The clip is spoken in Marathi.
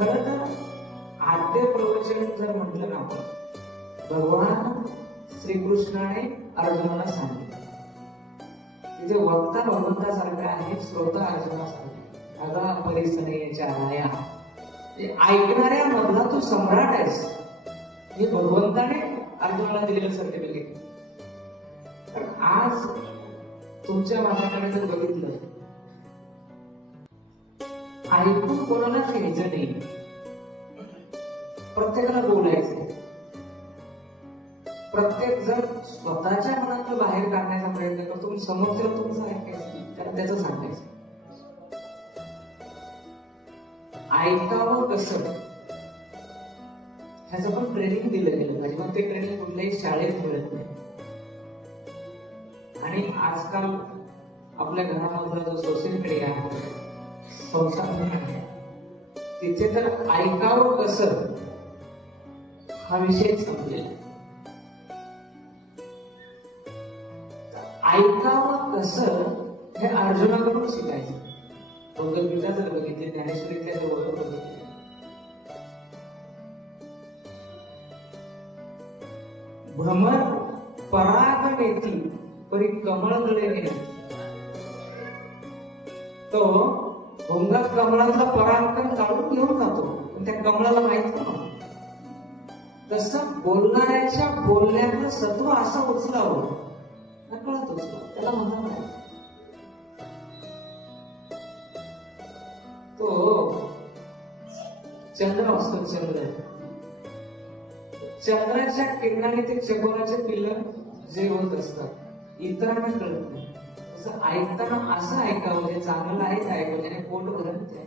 खरं तर आद्य प्रवचन जर म्हटलं ना आपण, भगवान श्रीकृष्णाने अर्जुनाला सांगितलं, तिथे वक्ता भगवंतासारखे आहे, श्रोता अर्जुनासारखे, अगा परिसनेच्या राया, ऐकणाऱ्या मधला तू सम्राट आहेस, हे भगवंताने अर्जुनाला दिलेलं सर्टिफिकेट. पण आज तुमच्या माझ्याकडे जर बघितलं, ऐकून कोणालाच घ्यायचं नाही, प्रत्येकाला बोलायचं. प्रत्येक जण स्वतःच्या मनातलं बाहेर काढण्याचा प्रयत्न करतो, समोरच्याला तुमचं ऐकायचं, त्याला त्याचं सांगायचं. ऐकावं कसं ह्याचं पण ट्रेनिंग दिलं गेलं पाहिजे. पण ते ट्रेनिंग कुठल्याही शाळेत मिळत नाही. आणि आजकाल आपल्या घरामधला जो सोशल मीडिया आहे, संसार आहे, तिथे तर ऐकावं कसं हा विषय संपलेला. ऐकावं कसं हे अर्जुनाकडून शिकायचं. भगवद्गीता जर बघितली, ज्ञानेश्वरीच्या जर ओळख बघितली, भ्रमर पराग नेती परी कमळकडे नेत, तो भोंगा कमळाचा पराग काढून घेऊन जातो, पण त्या कमळाला माहित नव्हतं. तसं बोलणाऱ्याच्या बोलण्यातलं सत्व असं उचलावं, नकळत उचलावं, त्याला म्हणा नाही. तो चंद्र असतो, चंद्राच्या किरणाने ते चकोराचे पिल्लं जेवत असतात, इतरांना कळत नाही. तसं ऐकताना असं ऐकावं, जे चांगलं आहे ते ऐकावं, ज्याने पोट भरत नाही.